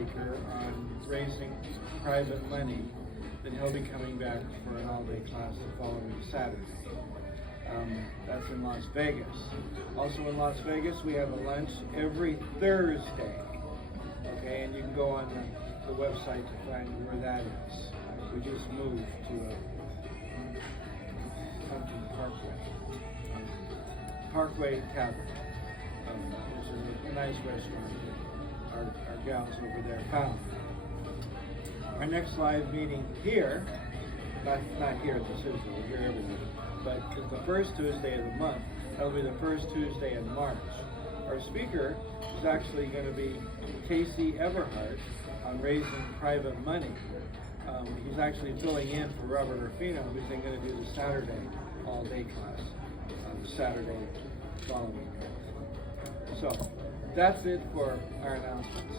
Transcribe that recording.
speaker on raising private money. Then he'll be coming back for an all-day class the following Saturday. That's in Las Vegas. Also in Las Vegas, we have a lunch every Thursday. Okay, and you can go on the website to find where that is. We just moved to something Parkway Tavern, which is a nice restaurant that our gals over there found. Our next live meeting here, not here at the Sizzle, we're here every week, but it's the first Tuesday of the month. That'll be the first Tuesday in March. Our speaker is actually going to be Casey Everhart on raising private money. He's actually filling in for Robert Rufino, who's then going to do the Saturday all-day class on Saturday following. So that's it for our announcements.